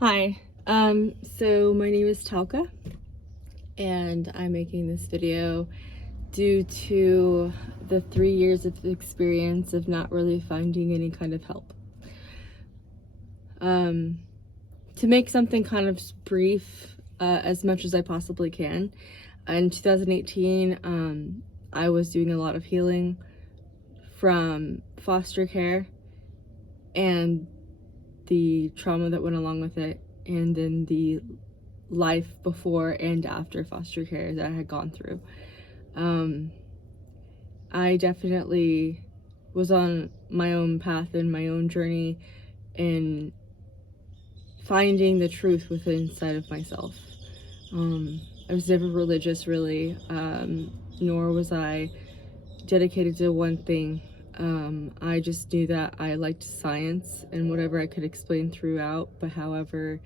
Hi, so my name is Talcha, and I'm making this video due to the 3 years of experience of not really finding any kind of help. To make something kind of brief, as much as I possibly can, in 2018, I was doing a lot of healing from foster care and the trauma that went along with it, and then the life before and after foster care that I had gone through. I definitely was on my own path and my own journey in finding the truth within inside of myself. I was never religious, really, nor was I dedicated to one thing. I just knew that I liked science and whatever I could explain throughout, but however,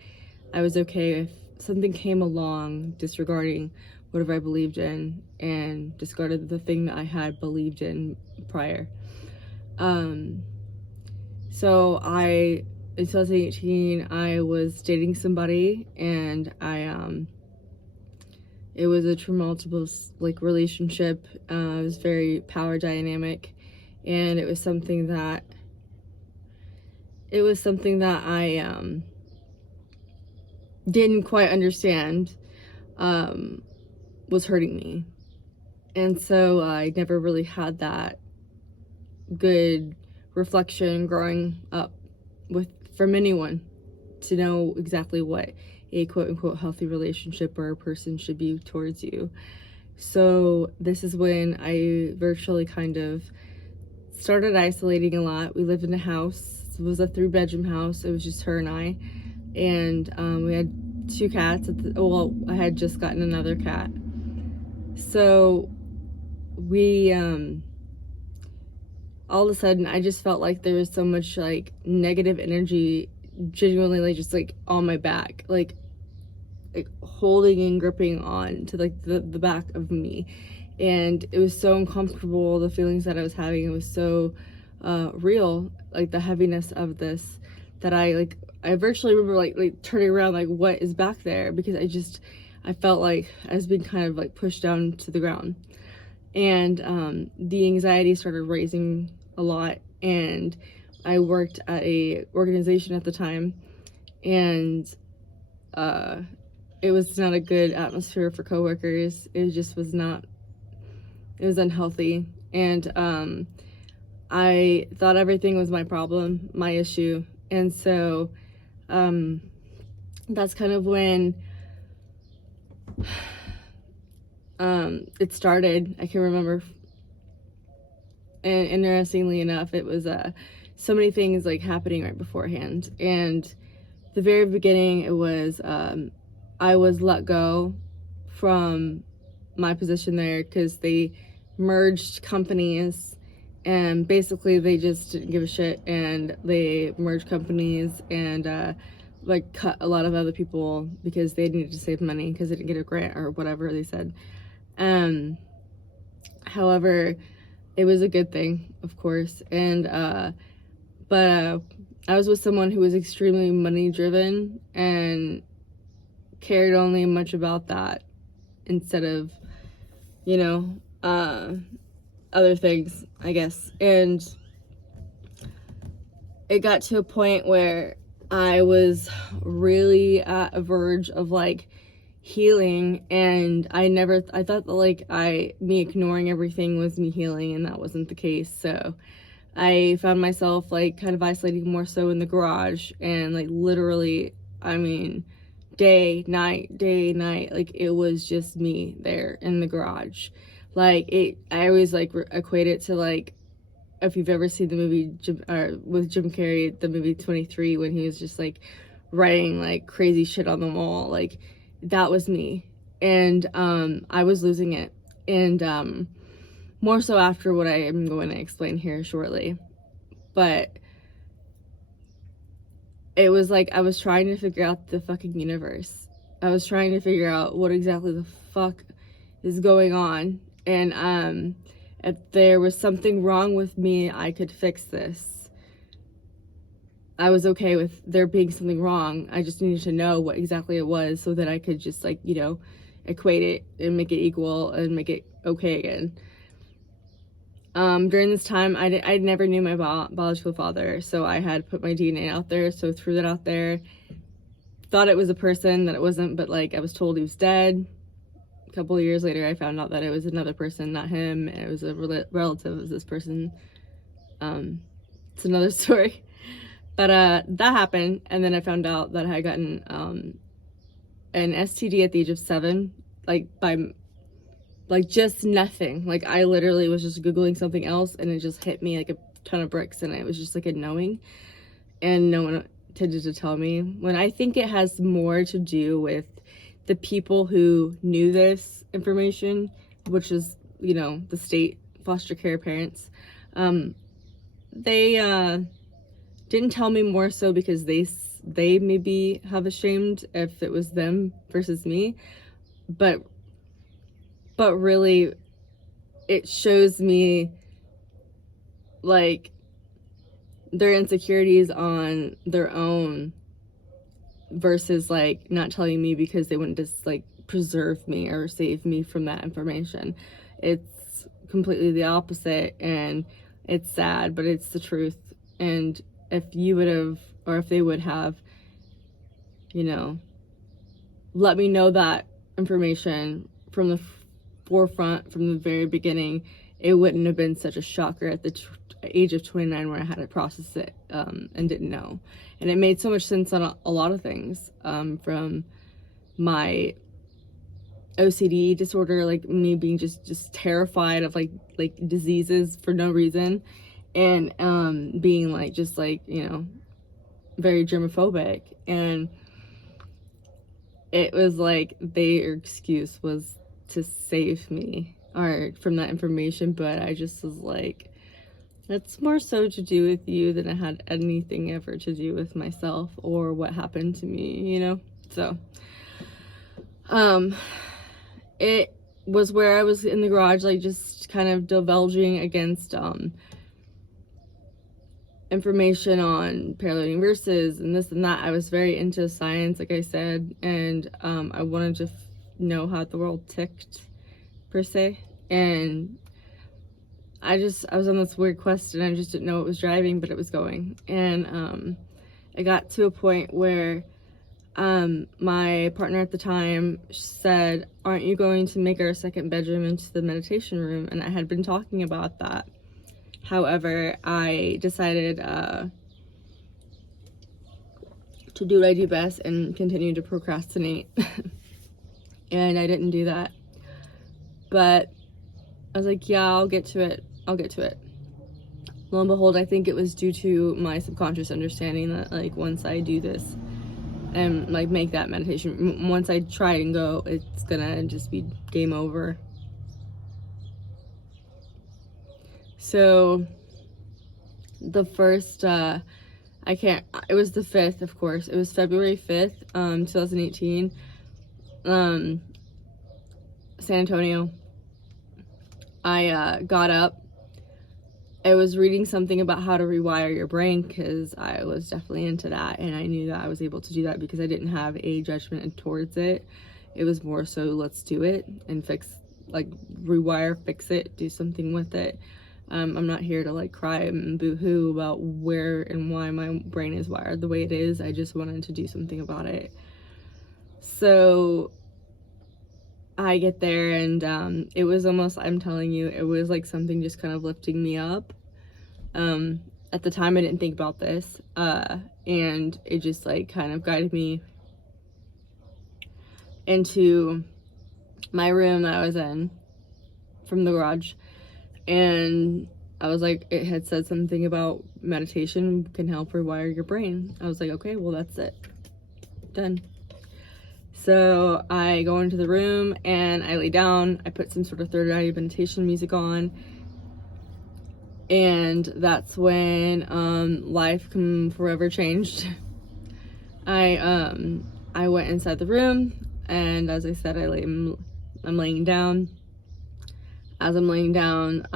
I was okay if something came along disregarding whatever I believed in and discarded the thing that I had believed in prior. So in 2018, I was dating somebody, and it was a tumultuous relationship. It was very power dynamic, and it was something that I didn't quite understand was hurting me. And so I never really had that good reflection growing up from anyone to know exactly what a quote-unquote healthy relationship or a person should be towards you. So this is when I virtually kind of started isolating a lot. We lived in a house. It was a 3-bedroom house. It was just her and I. And we had 2 cats. I had just gotten another cat. So we, all of a sudden, I just felt like there was so much negative energy, genuinely just on my back, like holding and gripping on to the back of me. And it was so uncomfortable, the feelings that I was having. It was so real, the heaviness of this, that I virtually remember turning around, what is back there, because I felt like I was being kind of pushed down to the ground. And the anxiety started raising a lot, and I worked at a organization at the time, and it was not a good atmosphere for coworkers. It was unhealthy, and I thought everything was my problem, my issue. And so that's kind of when it started. I can remember, and interestingly enough, it was so many things happening right beforehand. And the very beginning, it was I was let go from my position there because they merged companies, and basically they just didn't give a shit, and they merged companies and cut a lot of other people because they needed to save money because they didn't get a grant or whatever they said. However, it was a good thing, of course, but I was with someone who was extremely money driven and cared only much about that instead of, other things, I guess. And it got to a point where I was really at a verge of healing, and I thought that me ignoring everything was me healing, and that wasn't the case. So I found myself kind of isolating more so in the garage, and literally, I mean, day, night, it was just me there in the garage. I always equate it to if you've ever seen the movie with Jim Carrey, the movie 23, when he was just writing crazy shit on the wall, that was me. And I was losing it, and more so after what I am going to explain here shortly. But it was I was trying to figure out the fucking universe. I was trying to figure out what exactly the fuck is going on, and if there was something wrong with me, I could fix this. I was okay with there being something wrong. I just needed to know what exactly it was so that I could just, like, you know, equate it and make it equal and make it okay again. During this time, I never knew my biological father, so I had put my DNA out there, so threw that out there. Thought it was a person that it wasn't, but like I was told he was dead. A couple of years later, I found out that it was another person, not him. It was a relative of this person. It's another story. But that happened, and then I found out that I had gotten an STD at the age of 7, like by like just nothing. Like I literally was just Googling something else, and it just hit me like a ton of bricks, and it was just like a knowing, and no one tended to tell me. When I think it has more to do with the people who knew this information, which is, you know, the state foster care parents. They didn't tell me more so because they maybe have ashamed if it was them versus me, but really it shows me like their insecurities on their own versus like not telling me because they wouldn't just like preserve me or save me from that information. It's completely the opposite, and it's sad, but it's the truth. And if you would have, or if they would have, you know, let me know that information from the forefront, from the very beginning, it wouldn't have been such a shocker at the age of 29 where I had to process it and didn't know. And it made so much sense on a lot of things, from my OCD disorder, like me being just terrified of like diseases for no reason, and being like just like, you know, very germophobic. And it was like their excuse was to save me or from that information, but I just was like, that's more so to do with you than it had anything ever to do with myself or what happened to me, you know? So it was where I was in the garage, like just kind of divulging against information on parallel universes and this and that. I was very into science, like I said, and I wanted to know how the world ticked, per se. And I was on this weird quest, and I just didn't know it was driving, but it was going. And I got to a point where my partner at the time said, aren't you going to make our second bedroom into the meditation room? And I had been talking about that. However, I decided to do what I do best and continue to procrastinate. And I didn't do that. But I was like, yeah, I'll get to it. Lo and behold, I think it was due to my subconscious understanding that like once I do this and like make that meditation, once I try and go, it's gonna just be game over. So the first, it was the 5th, of course. It was February 5th, 2018, San Antonio. I got up. I was reading something about how to rewire your brain because I was definitely into that, and I knew that I was able to do that because I didn't have a judgment towards it. It was more so, let's do it and fix it, do something with it. I'm not here to like cry and boo-hoo about where and why my brain is wired the way it is. I just wanted to do something about it. So I get there, and it was almost, I'm telling you, it was like something just kind of lifting me up. At the time I didn't think about this, and it just like kind of guided me into my room that I was in from the garage. And I was like, it had said something about meditation can help rewire your brain. I was like, okay, well, that's it. Done. So I go into the room and I lay down. I put some sort of third eye meditation music on. And that's when life forever changed. I went inside the room, and as I said, I'm laying down. As I'm laying down,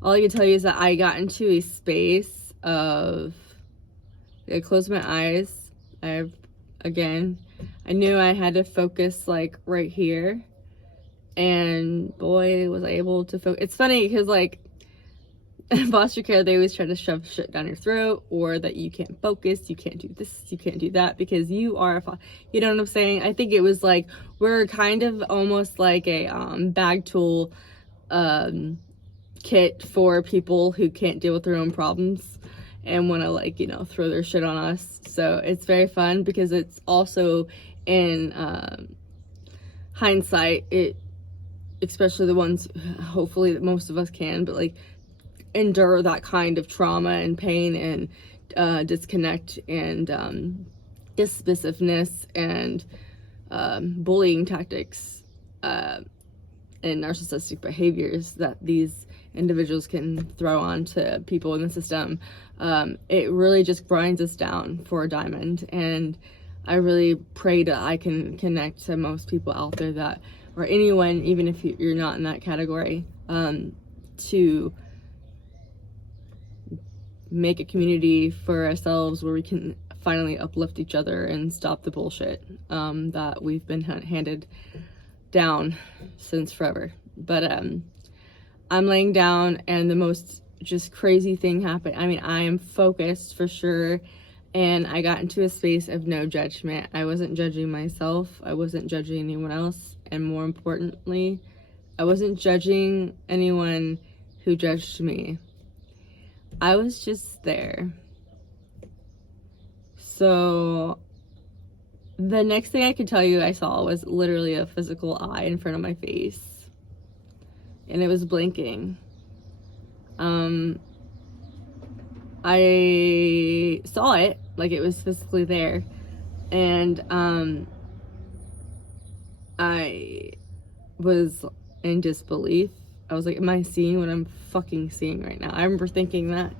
all I can tell you is that I got into a space of, I closed my eyes. Again, I knew I had to focus like right here, and boy, was I able to focus. It's funny because like in foster care, they always try to shove shit down your throat, or that you can't focus, you can't do this, you can't do that, because you are you know what I'm saying? I think it was like, we're kind of almost like a bag tool kit for people who can't deal with their own problems and want to, like, you know, throw their shit on us. So it's very fun because it's also in hindsight, it, especially the ones hopefully that most of us can, but like endure that kind of trauma and pain and disconnect and dismissiveness and bullying tactics and narcissistic behaviors that these individuals can throw on to people in the system. It really just grinds us down for a diamond, and I really pray that I can connect to most people out there that, or anyone, even if you're not in that category, to make a community for ourselves where we can finally uplift each other and stop the bullshit that we've been handed down since forever. But I'm laying down and the most just crazy thing happened. I mean, I am focused for sure, and I got into a space of no judgment. I wasn't judging myself, I wasn't judging anyone else, and more importantly, I wasn't judging anyone who judged me. I was just there. So the next thing I could tell you I saw was literally a physical eye in front of my face, and it was blinking. I saw it, like it was physically there, and I was in disbelief. I was like, am I seeing what I'm fucking seeing right now? I remember thinking that.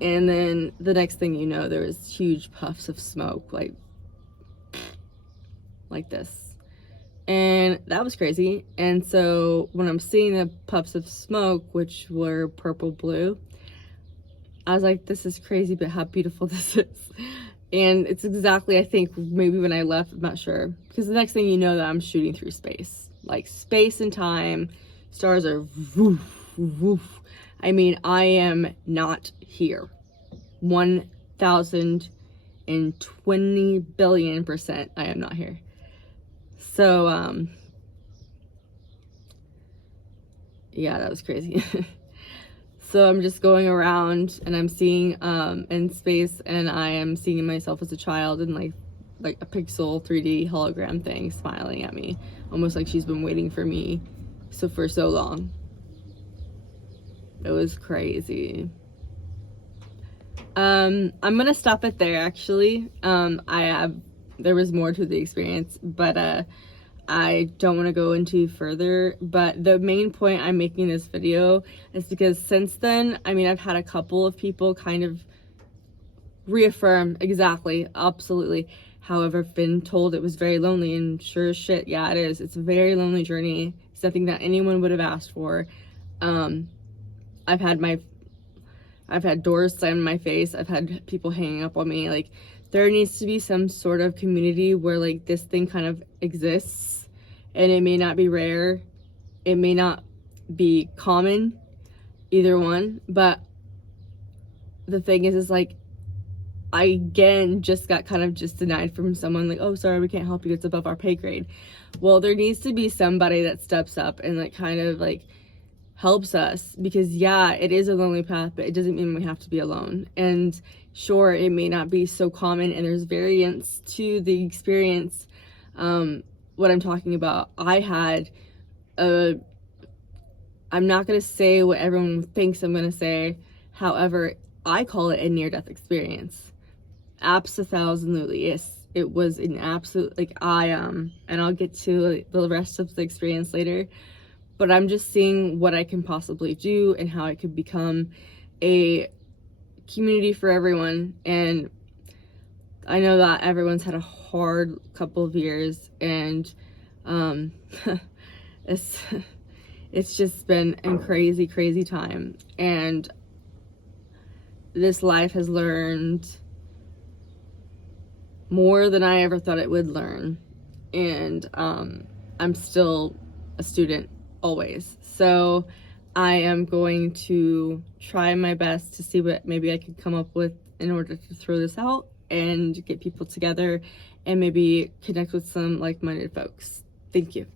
And then the next thing you know, there was huge puffs of smoke, like this. And that was crazy. And so when I'm seeing the puffs of smoke, which were purple blue, I was like, this is crazy, but how beautiful this is. And it's exactly, I think, maybe when I left, I'm not sure. Because the next thing you know, that I'm shooting through space. Like space and time, stars are woof, woof. I mean, I am not here. 1,020 billion% I am not here. So, yeah, that was crazy. So I'm just going around and I'm seeing in space, and I am seeing myself as a child in like a pixel 3D hologram thing smiling at me, almost like she's been waiting for me for so long. It was crazy. I'm gonna stop it there, actually. There was more to the experience, but I don't want to go into further. But the main point I'm making this video is because since then, I mean, I've had a couple of people kind of reaffirm exactly, absolutely. However, I've been told it was very lonely, and sure as shit, yeah, it is. It's a very lonely journey. It's nothing that anyone would have asked for. I've had doors slammed in my face. I've had people hanging up on me. Like, there needs to be some sort of community where like this thing kind of exists, and it may not be rare, it may not be common, either one. But the thing is like, I again just got kind of just denied from someone, like, oh, sorry, we can't help you, it's above our pay grade. Well, there needs to be somebody that steps up and like kind of like helps us, because yeah, it is a lonely path, but it doesn't mean we have to be alone. And sure, it may not be so common, and there's variance to the experience. What I'm talking about, I had I'm not gonna say what everyone thinks I'm gonna say, however, I call it a near-death experience. Absolutely, yes, it was an absolute, like, and I'll get to the rest of the experience later, but I'm just seeing what I can possibly do and how it could become a community for everyone. And I know that everyone's had a hard couple of years, and it's just been a crazy time. And this life has learned more than I ever thought it would learn. And I'm still a student always. So I am going to try my best to see what maybe I could come up with in order to throw this out and get people together and maybe connect with some like-minded folks. Thank you.